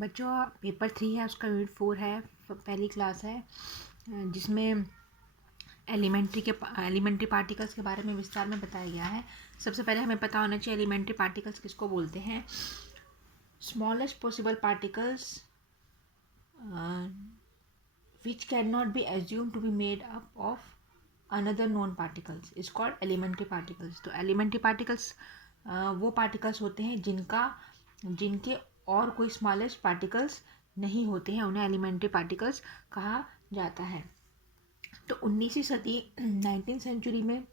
बच्चों पेपर 3 है, उसका यूनिट 4 है, पहली क्लास है, जिसमें एलिमेंट्री पार्टिकल्स के बारे में विस्तार में बताया गया है। सबसे पहले हमें पता होना चाहिए एलिमेंट्री पार्टिकल्स किसको बोलते हैं। Smallest possible particles which cannot be assumed to be made up of another known particles is called elementary particles। तो elementary particles वो particles होते हैं जिनके और कोई smallest particles नहीं होते हैं, उन्हें elementary particles कहा जाता है। तो 19वीं सदी 19th सेंचुरी में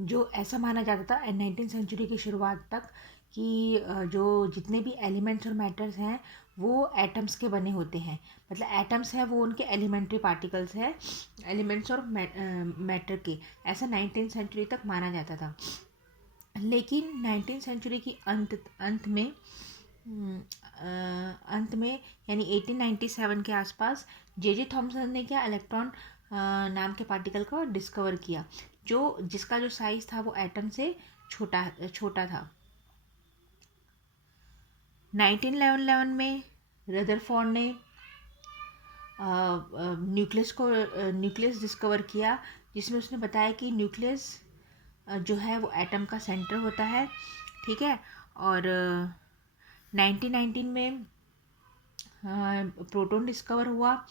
जो ऐसा माना जाता था 19th सेंचुरी की शुरुआत तक कि जो जितने भी एलिमेंट्स और मैटर्स हैं वो एटम्स के बने होते हैं, मतलब एटम्स हैं वो उनके एलिमेंट्री पार्टिकल्स हैं, एलिमेंट्स और मैटर के, ऐसा 19th सेंचुरी तक माना जाता था। लेकिन 19th सेंचुरी की अंत में यानी 1897 के आसपास जे थॉमसन ने क्या इलेक्ट्रॉन नाम के पार्टिकल को डिस्कवर किया, जिसका जो साइज था वो एटम से छोटा था। 1911 में रदरफोर्ड ने न्यूक्लियस डिस्कवर किया, जिसमें उसने बताया कि न्यूक्लियस जो है वो एटम का सेंटर होता है, ठीक है। और 1919 में प्रोटॉन डिस्कवर हुआ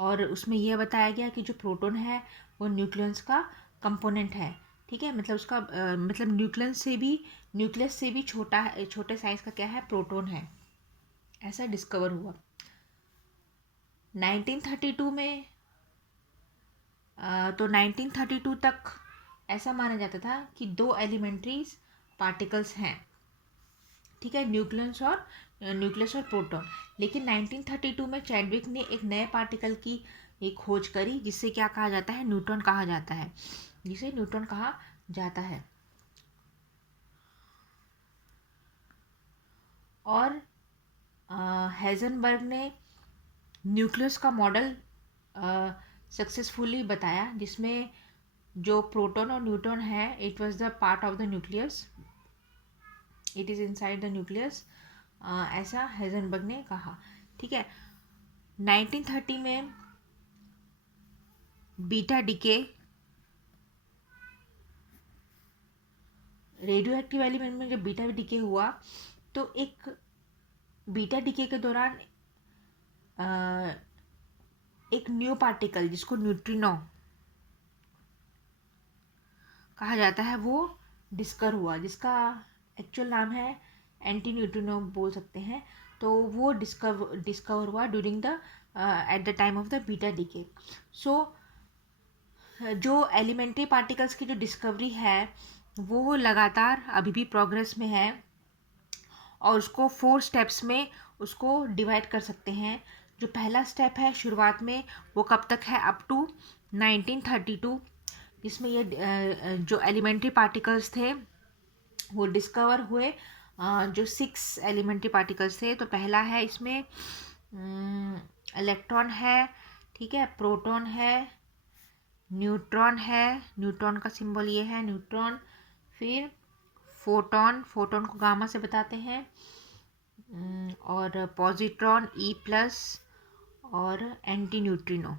और उसमें यह बताया गया कि जो प्रोटॉन है वो न्यूक्लियस का कंपोनेंट है, ठीक है। मतलब उसका मतलब न्यूक्लियस से भी छोटे साइज का क्या है, प्रोटॉन है, ऐसा डिस्कवर हुआ। 1932 में तो 1932 तक ऐसा माना जाता था कि 2 एलिमेंट्री पार्टिकल्स हैं, ठीक है, न्यूक्लियस और प्रोटॉन। लेकिन 1932 में चैडविक ने एक नए पार्टिकल की एक खोज करी जिसे क्या कहा जाता है, न्यूट्रॉन कहा जाता है, जिसे न्यूट्रॉन कहा जाता है। और हेजनबर्ग ने न्यूक्लियस का मॉडल सक्सेसफुली बताया, जिसमें जो प्रोटॉन और न्यूट्रॉन है, it was the part of the nucleus, it is inside the nucleus, ऐसा हेजनबर्ग ने कहा, ठीक है। 1930 में beta decay, radio active element में जब बीटा डिके हुआ तो एक बीटा डिके के दौरान एक न्यू पार्टिकल जिसको न्यूट्रिनो कहा जाता है वो डिस्कवर हुआ, जिसका एक्चुअल नाम है एंटी न्यूट्रिनो बोल सकते हैं। तो वो डिस्कवर हुआ during the at the time of the beta decay. So जो एलिमेंट्री पार्टिकल्स की जो डिस्कवरी है वो लगातार अभी भी प्रोग्रेस में है और उसको 4 स्टेप्स में उसको डिवाइड कर सकते हैं। जो पहला स्टेप है शुरुआत में वो कब तक है, अप टू 1932, जिसमें ये जो एलिमेंट्री पार्टिकल्स थे वो डिस्कवर हुए, जो 6 एलिमेंट्री पार्टिकल्स थे। तो पहला है इसमें इलेक्ट्रॉन है, ठीक है, प्रोटॉन है, न्यूट्रॉन है, न्यूट्रॉन का सिंबल ये है न्यूट्रॉन, फिर फोटॉन को गामा से बताते हैं, और पॉजिट्रॉन E+, और एंटी न्यूट्रिनो।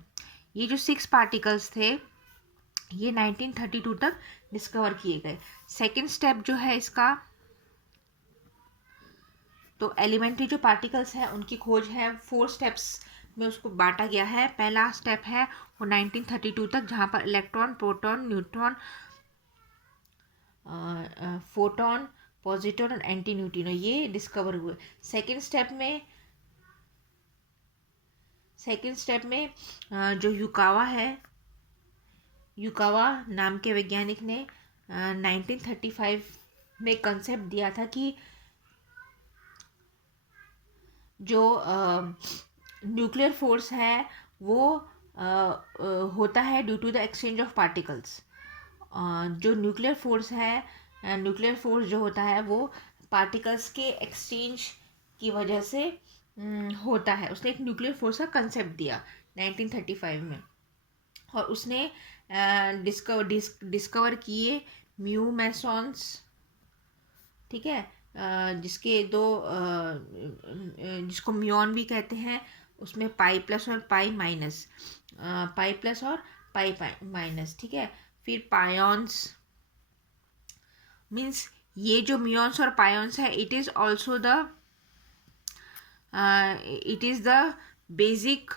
ये जो 6 पार्टिकल्स थे ये 1932 तक डिस्कवर किए गए। सेकेंड स्टेप जो है इसका, तो एलिमेंट्री जो पार्टिकल्स हैं उनकी खोज है 4 स्टेप्स में उसको बांटा गया है। पहला स्टेप है वो 1932 तक, जहाँ पर electron, proton, neutron, photon, positron और एंटी न्यूट्रिनो ये डिस्कवर हुए। सेकेंड स्टेप में जो युकावा नाम के वैज्ञानिक ने 1935 में कंसेप्ट दिया था कि जो न्यूक्लियर फोर्स है वो होता है due to the exchange of particles. जो न्यूक्लियर फोर्स जो होता है वो पार्टिकल्स के एक्सचेंज की वजह से होता है। उसने एक न्यूक्लियर फोर्स का कंसेप्ट दिया 1935 में, और उसने डिस्कवर किए म्यू मेसॉन्स, ठीक है, जिसके दो जिसको म्यून भी कहते हैं, उसमें पाई प्लस और पाई माइनस, पाई प्लस और पाई माइनस, ठीक है। फिर पायोन्स मीन्स ये जो म्यून्स और पायोन्स है, it is the basic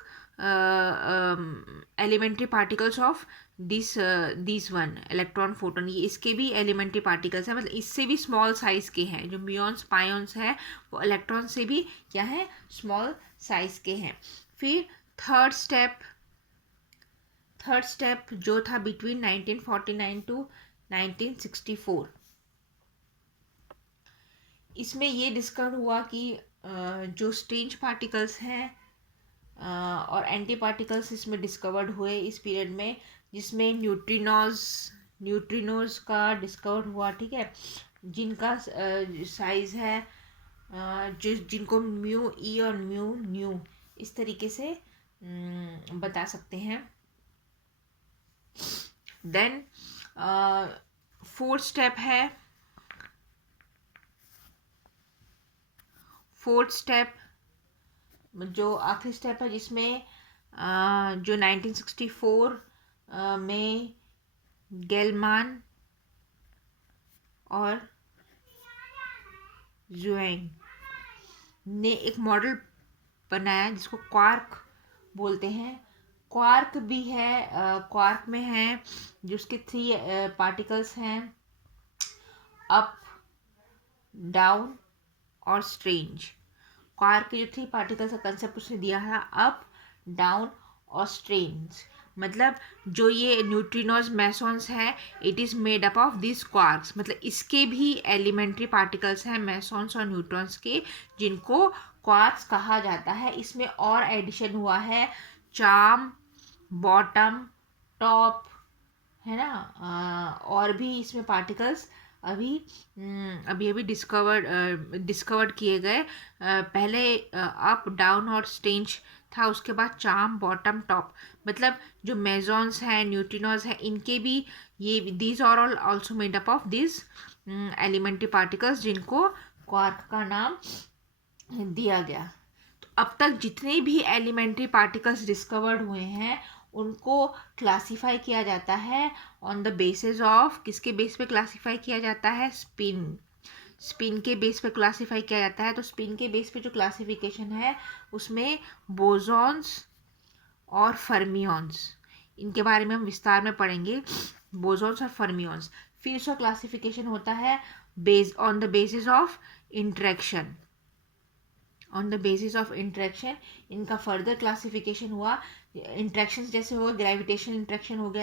elementary particles of this one electron photon. ये इसके भी एलिमेंट्री पार्टिकल्स हैं, मतलब इससे भी स्मॉल साइज के हैं। जो म्यून्स पायोन्स हैं वो इलेक्ट्रॉन से भी क्या है, स्मॉल साइज के हैं। फिर थर्ड स्टेप जो था बिटवीन 1949 टू 1964, इसमें ये डिस्कवर हुआ कि जो स्ट्रेंज पार्टिकल्स हैं और एंटी पार्टिकल्स इसमें डिस्कवर्ड हुए इस पीरियड में, जिसमें न्यूट्रिनोज का डिस्कवर हुआ, ठीक है, जिनका साइज है जिनको म्यू ई और म्यू न्यू इस तरीके से बता सकते हैं। देन फोर्थ स्टेप जो आखिरी स्टेप है, जिसमें जो 1964 में गेलमान और जुएंग ने एक मॉडल बनाया जिसको क्वार्क बोलते हैं। क्वार्क भी है, क्वार्क में है जो उसके 3 पार्टिकल्स हैं, अप, डाउन और स्ट्रेंज। क्वार्क के जो 3 पार्टिकल्स का कंसेप्ट उसने दिया है, अप, डाउन और स्ट्रेंज। मतलब जो ये न्यूट्रिनोज मेसॉन्स है, it is made up of this quarks, मतलब इसके भी एलिमेंट्री पार्टिकल्स हैं मेसॉन्स और न्यूट्रॉन्स के, जिनको क्वार्क्स कहा जाता है। इसमें और एडिशन हुआ है चार्म, बॉटम, टॉप, है ना, और भी इसमें पार्टिकल्स अभी डिस्कवर्ड किए गए। पहले अप, डाउन और स्ट्रेंज था, उसके बाद चार्म, बॉटम, टॉप। मतलब जो मेसॉन्स हैं, न्यूट्रिनोज हैं, इनके भी ये these are all also made up of this elementary particles, जिनको क्वार्क का नाम दिया गया। तो अब तक जितने भी एलिमेंट्री पार्टिकल्स डिस्कवर्ड हुए हैं, उनको क्लासीफाई किया जाता है ऑन द बेसिस ऑफ, किसके बेस पे क्लासीफाई किया जाता है, स्पिन के बेस पे क्लासीफाई किया जाता है। तो स्पिन के बेस पे जो क्लासिफिकेशन है, उसमें बोसॉन्स और फर्मियंस, इनके बारे में हम विस्तार में पढ़ेंगे, बोसॉन्स और फर्मियंस। फिर इसका क्लासिफिकेशन होता है on the basis of interaction. On the basis of interaction इनका फर्दर क्लासिफिकेशन हुआ। इंटरेक्शंस जैसे हो गए, ग्रेविटेशनल इंटरेक्शन हो गया,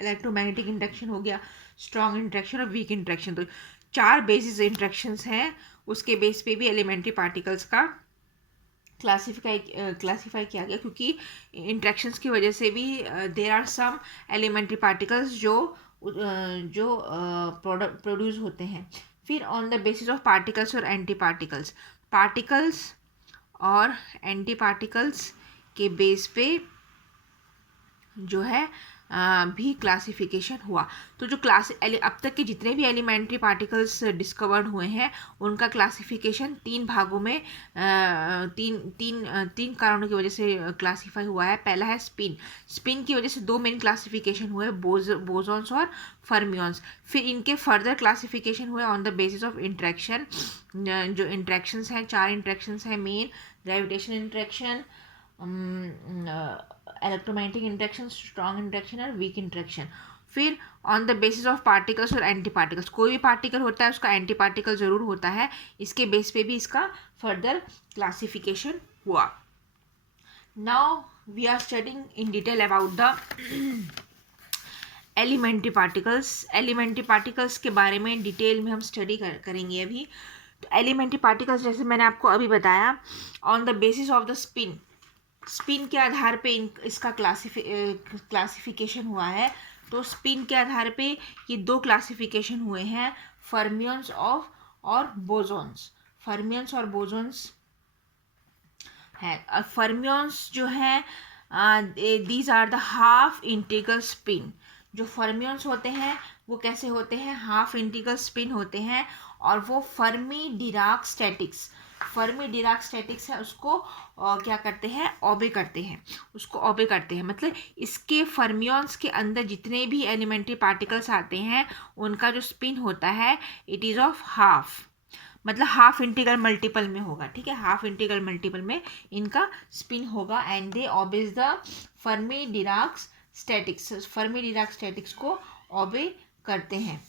इलेक्ट्रोमैग्नेटिक इंटरेक्शन हो गया, स्ट्रॉन्ग इंटरेक्शन और वीक इंटरेक्शन। तो 4 बेसिस इंटरेक्शंस हैं, उसके बेस पे भी एलिमेंट्री पार्टिकल्स का क्लासीफाई किया गया, क्योंकि इंटरेक्शंस की वजह से भी there are some elementary particles जो प्रोड्यूस होते हैं। फिर on the basis of particles और एंटी पार्टिकल्स और एंटी पार्टिकल्स के बेस पे जो है भी क्लासिफिकेशन हुआ। तो जो अब तक के जितने भी एलिमेंट्री पार्टिकल्स डिस्कवर्ड हुए हैं, उनका क्लासिफिकेशन 3 भागों में तीन कारणों की वजह से क्लासीफाई हुआ है। पहला है स्पिन की वजह से 2 मेन क्लासिफिकेशन हुए, बोसॉन्स और फर्मियंस। फिर इनके फर्दर क्लासिफिकेशन हुए on the basis of interaction. जो इंटरेक्शंस हैं, 4 इंटरेक्शंस हैं main, gravitational interaction, electromagnetic interaction, strong interaction और वीक इंटरेक्शन। फिर on the basis of particles और एंटी पार्टिकल्स, कोई भी पार्टिकल होता है उसका एंटी पार्टिकल ज़रूर होता है, इसके बेस पे भी इसका फर्दर क्लासिफिकेशन हुआ। Now we are studying in detail about the elementary particles के बारे में डिटेल में हम स्टडी करेंगे अभी। तो एलिमेंट्री पार्टिकल्स जैसे मैंने आपको अभी बताया, on the basis of the spin के आधार पे इसका क्लासिफिकेशन हुआ है। तो स्पिन के आधार पे ये 2 क्लासिफिकेशन हुए हैं, फर्मियंस और बोसॉन्स है। फर्मियंस जो है, these are the half integral spin, जो फर्मियंस होते हैं वो कैसे होते हैं, हाफ इंटीग्रल स्पिन होते हैं, और वो फर्मी डिराक स्टैटिक्स है उसको क्या करते हैं, ओबे करते हैं, उसको ओबे करते हैं। मतलब इसके फर्मियंस के अंदर जितने भी एलिमेंट्री पार्टिकल्स आते हैं उनका जो स्पिन होता है इट इज़ ऑफ हाफ, मतलब हाफ इंटीग्रल मल्टीपल में होगा, ठीक है, हाफ इंटीग्रल मल्टीपल में इनका स्पिन होगा, and they obey the Fermi Dirac statics को ओबे करते हैं।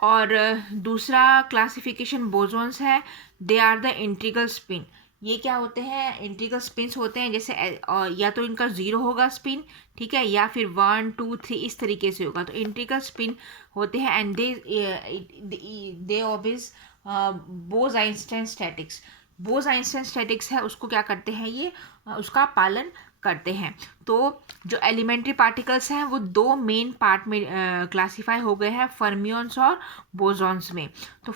और दूसरा क्लासिफिकेशन बोसॉन्स है, they are the integral spin. ये क्या होते हैं, इंटीग्रल स्पिन्स होते हैं, जैसे या तो इनका ज़ीरो होगा स्पिन, ठीक है, या फिर 1 2 3 इस तरीके से होगा, तो इंटीग्रल स्पिन होते हैं, एंड दे ओबेज बोस-आइंस्टाइन स्टैटिक्स है उसको क्या करते हैं, ये उसका पालन करते हैं। तो जो एलिमेंट्री पार्टिकल्स हैं वो दो मेन पार्ट में क्लासीफाई हो गए हैं, फर्मियंस और बोसॉन्स में। तो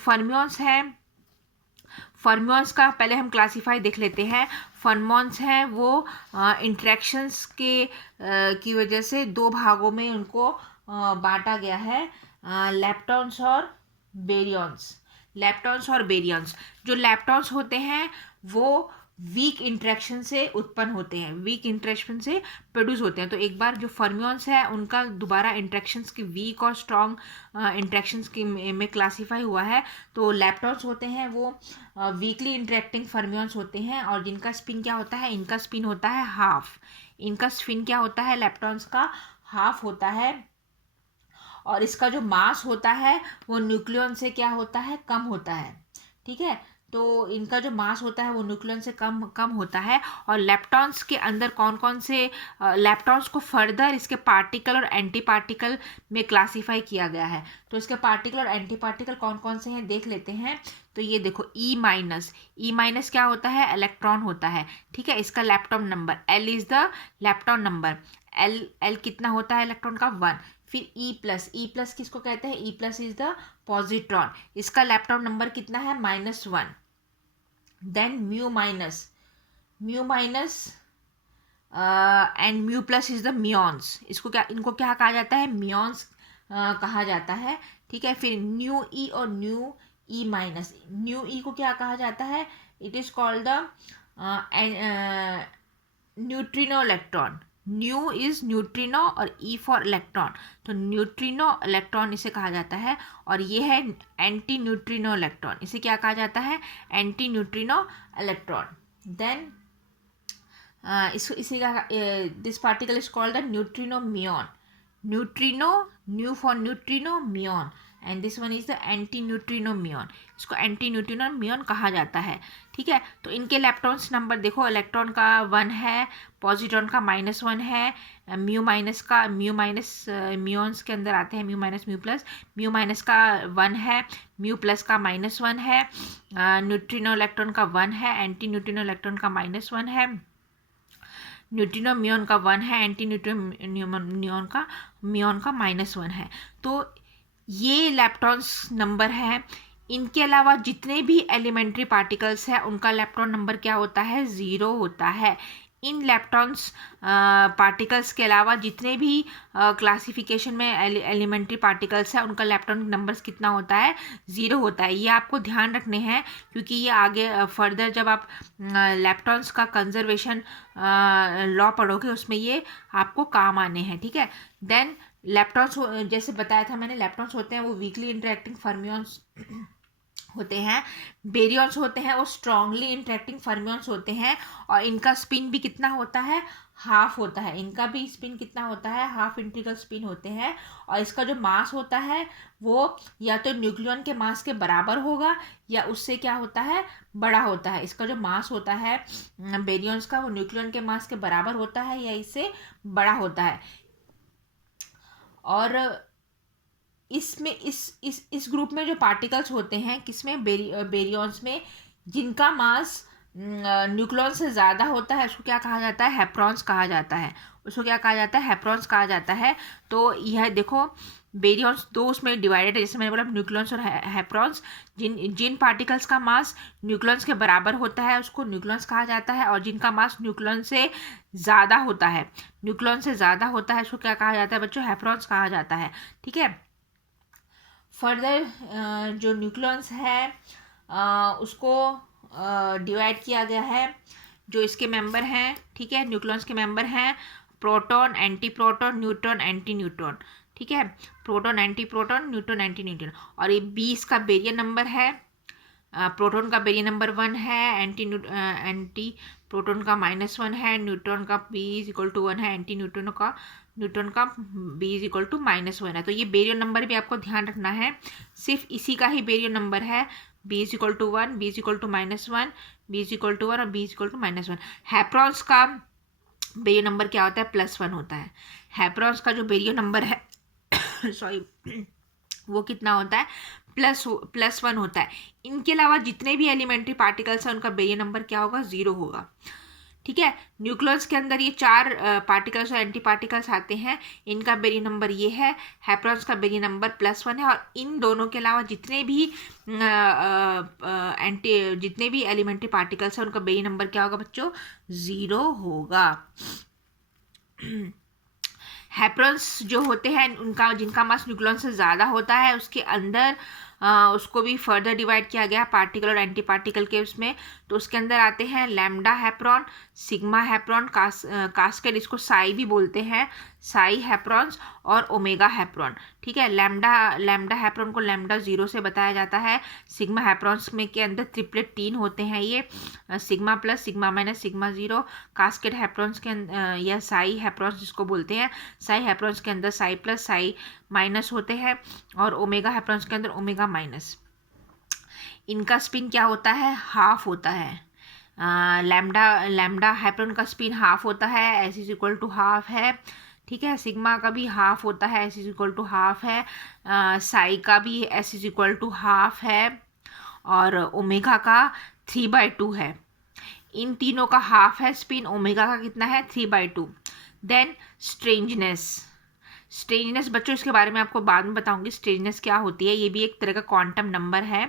फर्मियंस का पहले हम क्लासीफाई देख लेते हैं। फर्मियंस हैं वो इंटरेक्शंस की वजह से दो भागों में उनको बांटा गया है, लेप्टॉन्स और बेरियंस। जो लेप्टॉन्स होते हैं वो वीक इंटरेक्शन से उत्पन्न होते हैं, वीक इंटरेक्शन से प्रोड्यूस होते हैं। तो एक बार जो फर्मियंस है उनका दोबारा इंटरेक्शंस की वीक और स्ट्रॉन्ग इंटरेक्शंस की में क्लासीफाई हुआ है। तो लेप्टॉन्स होते हैं वो वीकली इंटरेक्टिंग फर्मियंस होते हैं, और जिनका स्पिन क्या होता है, इनका स्पिन होता है हाफ। इनका स्पिन क्या होता है, लेप्टॉन्स का हाफ होता है, और इसका जो मास होता है वो न्यूक्लियन से क्या होता है, कम होता है, ठीक है। तो इनका जो मास होता है वो न्यूक्लियन से कम होता है। और लेप्टॉन्स के अंदर कौन कौन से लेप्टॉन्स को फर्दर इसके पार्टिकल और एंटी पार्टिकल में क्लासीफाई किया गया है। तो इसके पार्टिकल और एंटी पार्टिकल कौन कौन से हैं देख लेते हैं। तो ये देखो ई माइनस क्या होता है, इलेक्ट्रॉन होता है, ठीक है। इसका lepton number L is the lepton number, L कितना होता है इलेक्ट्रॉन का, 1। फिर ई प्लस किसको कहते हैं, E plus is the positron, इसका लेप्टॉन नंबर कितना है, -1। Then mu minus and mu plus is the muons, इनको क्या कहा जाता है, म्यून्स कहा जाता है, ठीक है। फिर न्यू ई और न्यू ई माइनस, न्यू ई को क्या कहा जाता है, it is called the neutrino electron. New is neutrino और ई फॉर इलेक्ट्रॉन, तो न्यूट्रिनो इलेक्ट्रॉन इसे कहा जाता है। और ये है एंटी न्यूट्रिनो इलेक्ट्रॉन, इसे क्या कहा जाता है, एंटी न्यूट्रिनो इलेक्ट्रॉन। देन इसी का this particle is called the neutrino muon, nu for neutrino muon, and this one is the anti neutrino muon, इसको एंटी न्यूट्रिनो म्यून कहा जाता है, ठीक है। तो इनके इलेक्ट्रॉन्स नंबर देखो, इलेक्ट्रॉन का 1 है, पॉजिट्रॉन का -1 है, म्यू माइनस म्यून्स के अंदर आते हैं म्यू माइनस का 1 है, म्यू प्लस का -1 है, न्यूट्रिनो इलेक्ट्रॉन का 1 है, एंटी न्यूट्रिनो इलेक्ट्रॉन का -1 है, न्यूट्रिनो म्यून का 1 है, एंटी न्यूट्रिनो म्यून का -1 है। तो ये लेप्टॉन्स नंबर है। इनके अलावा जितने भी एलिमेंट्री पार्टिकल्स हैं उनका लेप्टॉन नंबर क्या होता है, 0 होता है। इन लेप्टॉन्स पार्टिकल्स के अलावा जितने भी क्लासिफिकेशन में एलिमेंट्री पार्टिकल्स हैं उनका लेप्टॉन नंबर्स कितना होता है, 0 होता है। ये आपको ध्यान रखने हैं क्योंकि ये आगे फर्दर जब आप लेप्टॉन्स का कंजर्वेशन लॉ पढ़ोगे उसमें ये आपको काम आने हैं, ठीक है। देन लेप्टॉन्स जैसे बताया था मैंने, लेप्टॉन्स होते हैं वो वीकली इंटरेक्टिंग फर्मियंस होते हैं। बेरियंस होते हैं वो स्ट्रांगली इंटरेक्टिंग फर्मियंस होते हैं, और इनका स्पिन भी कितना होता है, हाफ होता है। इनका भी स्पिन कितना होता है, हाफ इंटीग्रल स्पिन होते हैं। और इसका जो मास होता है वो या तो न्यूक्लियन के मास के बराबर होगा या उससे क्या होता है, बड़ा होता है। इसका जो मास होता है बेरियंस का वो न्यूक्लियन के मास के बराबर होता है या इससे बड़ा होता है। और इसमें इस ग्रुप में जो पार्टिकल्स होते हैं किसमें, बेरियंस में, जिनका मास न्यूक्लियन से ज़्यादा होता है उसको क्या कहा जाता है, हेप्रॉन्स कहा जाता है। उसको क्या कहा जाता है, हैप्रॉन्स कहा जाता है। तो यह देखो बेरियंस दो उसमें डिवाइडेड है, जैसे मैंने बोला न्यूक्लियंस और हैप्रॉन्स। जिन जिन पार्टिकल्स का मास न्यूक्लियंस के बराबर होता है उसको न्यूक्लियंस कहा जाता है, और जिनका मास न्यूक्लियंस से ज़्यादा होता है, न्यूक्लियंस से ज़्यादा होता है, उसको क्या कहा जाता है बच्चों, हैप्रॉन्स कहा जाता है। ठीक है। फर्दर जो न्यूक्लियंस है उसको डिवाइड किया गया है, जो इसके मेंबर हैं, ठीक है, न्यूक्लियंस के मेंबर हैं proton, anti proton, neutron, anti neutron. ठीक है, proton, anti proton, neutron, anti neutron. और ये 20 का बेरियर नंबर है। प्रोटॉन का बेरियर नंबर 1 है, एंटी प्रोटॉन का -1 है, न्यूट्रॉन का B=1 है, एंटी न्यूट्रॉन का B=-1 है। तो ये बेरियर नंबर भी आपको ध्यान रखना है, सिर्फ इसी का ही बेरियर नंबर है, B=1, B=-1, B=1 और B=-1। हैप्रॉन्स का बेरियर नंबर क्या होता है, +1 होता है। हैप्रॉन्स का जो बेरियर नंबर है सॉरी वो कितना होता है, +1 होता है। इनके अलावा जितने भी एलिमेंट्री पार्टिकल्स हैं उनका बेरियर नंबर क्या होगा, 0 होगा। ठीक है, न्यूक्लियस के अंदर ये 4 पार्टिकल्स और एंटी पार्टिकल्स आते हैं, इनका बेरियर नंबर ये है। हैप्रॉन्स का बेरियर नंबर +1 है, और इन दोनों के अलावा जितने भी एलिमेंट्री पार्टिकल्स हैं उनका बेरियर नंबर क्या होगा बच्चों, 0 होगा। हैप्रॉन्स जो होते हैं उनका जिनका मास न्यूक्लियस से ज़्यादा होता है उसके अंदर उसको भी फर्दर डिवाइड किया गया पार्टिकल और एंटी पार्टिकल के उसमें। तो उसके अंदर आते हैं लैम्डा हैप्रॉन, सिग्मा हैप्रॉन, कास्केड, इसको साई भी बोलते हैं, साई हैप्रॉन्स और ओमेगा हैप्रॉन। ठीक है, लैम्डा हैप्रॉन को लैम्डा 0 से बताया जाता है। सिग्मा हैप्रॉन्स में के अंदर ट्रिपलेट 3 होते हैं, ये sigma plus, sigma minus, sigma 0। Cascade hyperons के या साई हैप्रॉन्स जिसको बोलते हैं, साई हैप्रॉन्स के अंदर साई प्लस, साई माइनस होते हैं, और ओमेगा हैप्रॉन्स के अंदर ओमेगा माइनस। इनका स्पिन क्या होता है, हाफ होता है। लैम्डा हैप्रॉन का स्पिन हाफ होता है, S=½ है। ठीक है, सिग्मा का भी हाफ होता है, S=½ है। साई का भी S=½ है, और ओमेगा का 3/2 है। इन तीनों का हाफ है स्पिन, ओमेगा का कितना है, 3/2। देन स्ट्रेंजनेस बच्चों इसके बारे में आपको बाद में बताऊंगी, स्ट्रेंजनेस क्या होती है, ये भी एक तरह का क्वांटम नंबर है।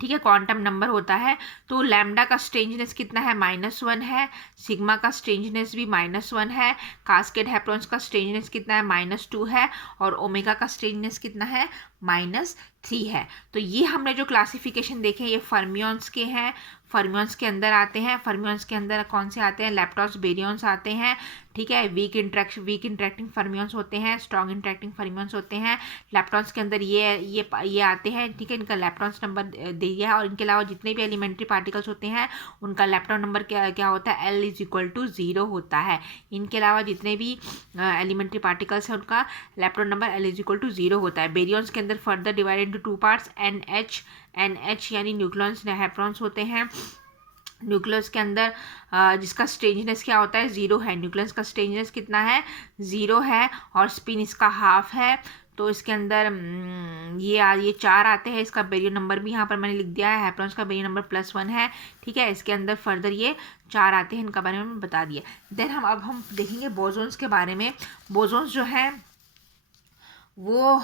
ठीक है, क्वांटम नंबर होता है। तो लैम्डा का स्ट्रेंजनेस कितना है, -1 है। सिग्मा का स्ट्रेंजनेस भी -1 है। कास्केड हैप्रॉन्स का स्ट्रेंजनेस कितना है, -2 है। और ओमेगा का स्ट्रेंजनेस कितना है, -3 है। तो ये हमने जो क्लासिफिकेशन देखे ये फर्मियंस के हैं, फर्मियंस के अंदर आते हैं। फर्मियंस के अंदर कौन से आते हैं, लैप्टॉस, बेरियंस आते हैं। ठीक है, वीक इंटरेक्टिंग फर्मियंस होते हैं, स्ट्रॉन्ग इंटरेक्टिंग फर्मियंस होते हैं। लैप्टॉन्स के अंदर ये आते हैं। ठीक है, इनका लैप्टॉन्स नंबर दे दिया है, और इनके अलावा जितने भी एलिमेंट्री पार्टिकल्स होते हैं उनका लैप्टॉन नंबर क्या होता है, L=0 होता है। इनके अलावा जितने भी एलिमेंट्री पार्टिकल्स हैं उनका लैप्टॉन नंबर L=0 होता है। बेरियंस के अंदर further divided into 2 parts, NH यानी न्यूक्लियंस हैप्रॉन्स होते हैं। न्यूक्लियस के अंदर जिसका स्ट्रेंजनेस क्या होता है, 0 है। न्यूक्लियस का स्ट्रेंजनेस कितना है, 0 है, और स्पिन इसका हाफ है। तो इसके अंदर ये 4 आते हैं। इसका बेरियर नंबर भी यहाँ पर मैंने लिख दिया है, हैप्रॉन्स का बेरियर नंबर +1 है। ठीक है, इसके अंदर फर्दर ये 4 आते हैं, इनका बारे में बता दिया। देन हम देखेंगे बोसोन्स के बारे में। बोसोन्स जो है वो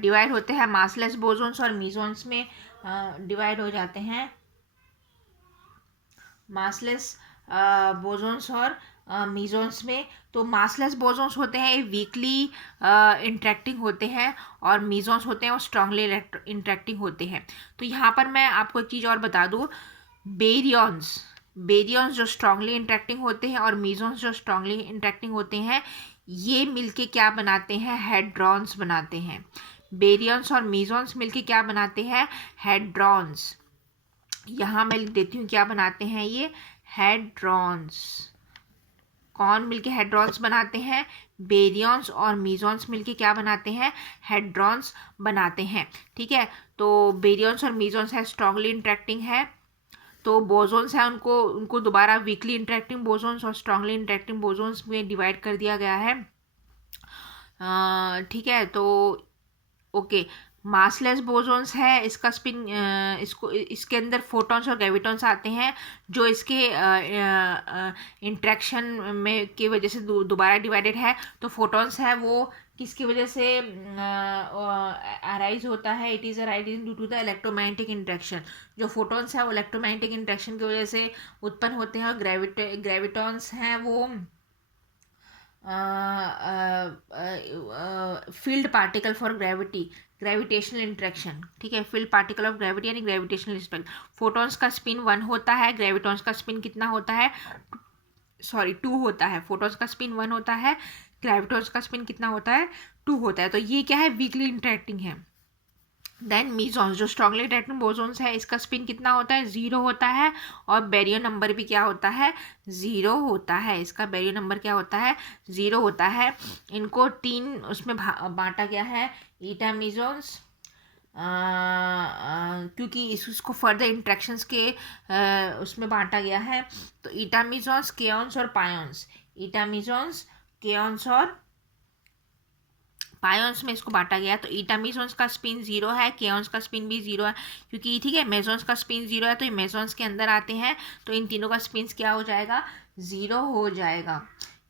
डिवाइड होते हैं, मासलेस बोसोन्स और मीसोन्स में डिवाइड हो जाते हैं। मासलेस बोसोन्स और मीसोन्स में। तो मासलेस बोसोन्स होते हैं ये वीकली इंटरेक्टिंग होते हैं, और मीसोन्स होते हैं वो स्ट्रांगली इंटरेक्टिंग होते हैं। तो यहाँ पर मैं आपको एक चीज़ और बता दूँ, बेरियंस जो स्ट्रांगली इंटरेक्टिंग होते हैं और मीसोन्स जो स्ट्रांगली इंटरेक्टिंग होते हैं, ये मिलके क्या बनाते हैं, हेड्रॉन्स बनाते हैं। बेरियंस और मीसोन्स मिलके क्या बनाते हैं, हेड्रॉन्स। यहाँ मैं लिख देती हूँ क्या बनाते हैं ये, हेड्रॉन्स। कौन मिलके हेड्रॉन्स बनाते हैं, बेरियंस और मीसोन्स मिलके क्या बनाते हैं, हेड्रॉन्स बनाते हैं। ठीक है, तो बेरियंस और मीसोन्स है स्ट्रांगली इंटरेक्टिंग है, तो बोसोन्स है उनको दोबारा वीकली इंटरेक्टिंग बोसोन्स और स्ट्रांगली इंटरेक्टिंग बोसोन्स में डिवाइड कर दिया गया है। ठीक है, तो ओके, मासलेस बोसॉन्स है, इसका स्पिन इसके अंदर फोटॉन्स और ग्रेविटॉन्स आते हैं जो इसके इंट्रैक्शन में की वजह से दोबारा डिवाइडेड है। तो फोटॉन्स है वो किसकी वजह से अराइज होता है, it is arising due to the electromagnetic interaction. जो फोटॉन्स है वो इलेक्ट्रोमैग्नेटिक इंट्रैक्शन की वजह से उत्पन्न होते हैं, और ग्रेविटॉन्स हैं वो field particle for gravitational interaction. ठीक है, फील्ड पार्टिकल ऑफ ग्रेविटी यानी ग्रेविटेशनल रिस्पेक्ट। फोटॉन्स का स्पिन 1 होता है, ग्रेविटॉन्स का स्पिन कितना होता है, 2 होता है। फोटॉन्स का स्पिन 1 होता है, ग्रेविटॉन्स का स्पिन कितना होता है, 2 होता है। तो ये क्या है, वीकली इंटरेक्टिंग है। देन मीजॉन्स, जो स्ट्रांगली इंटरेक्टिंग बोसॉन्स है, इसका स्पिन कितना होता है, 0 होता है, और बैरियो नंबर भी क्या होता है, 0 होता है। इसका बैरियो नंबर क्या होता है, 0 होता है। इनको 3 उसमें बांटा गया है, ईटा मीजॉन्स, क्योंकि इसको फर्दर इंट्रैक्शंस के उसमें बांटा गया है। तो ईटा मीजॉन्स, केऑन्स और पायोन्स, ईटा मीजॉन्स, केऑन्स और पायोन्स में इसको बांटा गया है। तो ईटा मीजॉन्स का स्पिन 0 है, केऑन्स का स्पिन भी 0 है, क्योंकि ठीक है मेजॉन्स का स्पिन 0 है तो ये मेजॉन्स के अंदर आते हैं, तो इन तीनों का स्पिन क्या हो जाएगा, 0 हो जाएगा।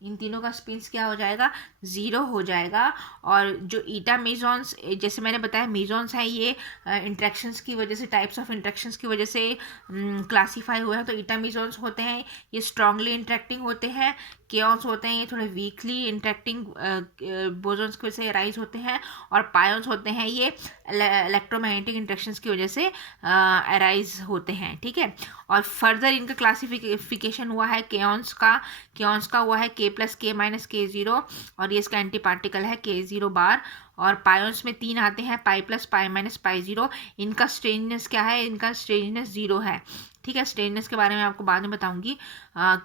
इन तीनों का स्पिन क्या हो जाएगा, 0 हो जाएगा। और जो ईटा मीजॉन्स, जैसे मैंने बताया मीजॉन्स है ये इंट्रैक्शंस की वजह से, टाइप्स ऑफ इंट्रैक्शंस की वजह से क्लासीफाई हुए हैं। तो ईटा मीजॉन्स होते हैं ये स्ट्रांगली इंट्रैक्टिंग होते हैं, केऑन्स होते हैं ये थोड़े वीकली इंट्रैक्टिंग बोसॉन्स की वजह से राइज होते हैं, और पायोन्स होते हैं ये इलेक्ट्रोमैग्नेटिक इंट्रैक्शंस की वजह से अराइज होते हैं। ठीक है, और फर्दर इनका क्लासिफिकेशन हुआ है केऑन्स का हुआ है K+K-K0, और ये इसका एंटी पार्टिकल है K0 बार। और पायोन्स में 3 आते हैं, पाई+, पाई- पाई0। इनका स्ट्रेंजनेस क्या है, इनका स्ट्रेंजनेस 0 है। ठीक है, स्ट्रेंजनेस के बारे में आपको बाद में बताऊंगी।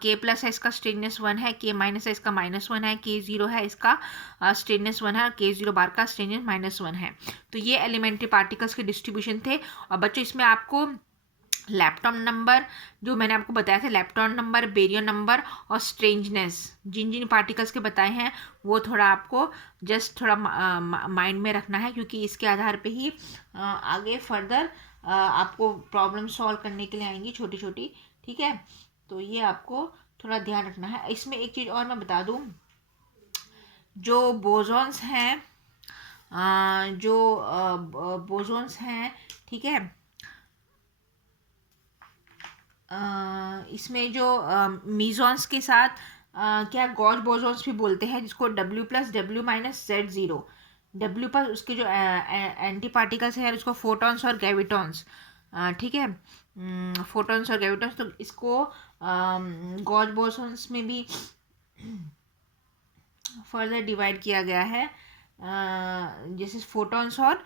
K+ है इसका स्ट्रेंजनेस 1 है, K- है इसका -1 है, K0 है इसका स्ट्रेंजनेस 1 है, और K0 बार का स्ट्रेंजनेस -1 है। तो ये एलिमेंट्री पार्टिकल्स के डिस्ट्रीब्यूशन थे। और बच्चों इसमें आपको लैप्टॉन नंबर जो मैंने आपको बताया था, लैप्टॉन नंबर, बेरियो नंबर और स्ट्रेंजनेस, जिन जिन पार्टिकल्स के बताए हैं वो थोड़ा आपको जस्ट थोड़ा माइंड में रखना है, क्योंकि इसके आधार पे ही आगे फर्दर आपको प्रॉब्लम सॉल्व करने के लिए आएंगी छोटी छोटी। ठीक है, तो ये आपको थोड़ा ध्यान रखना है। इसमें एक चीज़ और मैं बता दूँ, जो बोसॉन्स हैं बोसॉन्स हैं, ठीक है, इसमें जो मीजॉन्स के साथ क्या गॉस बोसॉन्स भी बोलते हैं, जिसको W+W-Z0, W पर उसके जो एंटी पार्टिकल्स हैं उसको फोटॉन्स और ग्रेविटॉन्स, ठीक है, फोटॉन्स और ग्रेविटॉन्स। तो इसको गॉस बोसॉन्स में भी फर्दर डिवाइड किया गया है, जैसे फोटॉन्स और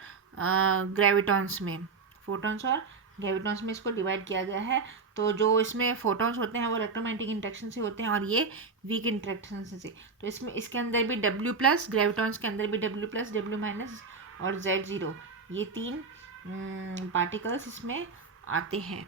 ग्रेविटॉन्स में, फोटॉन्स और ग्रेविटॉन्स में इसको डिवाइड किया गया है। तो जो इसमें फोटॉन्स होते हैं वो इलेक्ट्रोमैग्नेटिक इंट्रैक्शन से होते हैं, और ये वीक इंट्रैक्शन से। तो इसमें इसके अंदर भी W+, ग्रेविटॉन्स के अंदर भी W+, W- और Z0, ये 3 पार्टिकल्स इसमें आते हैं।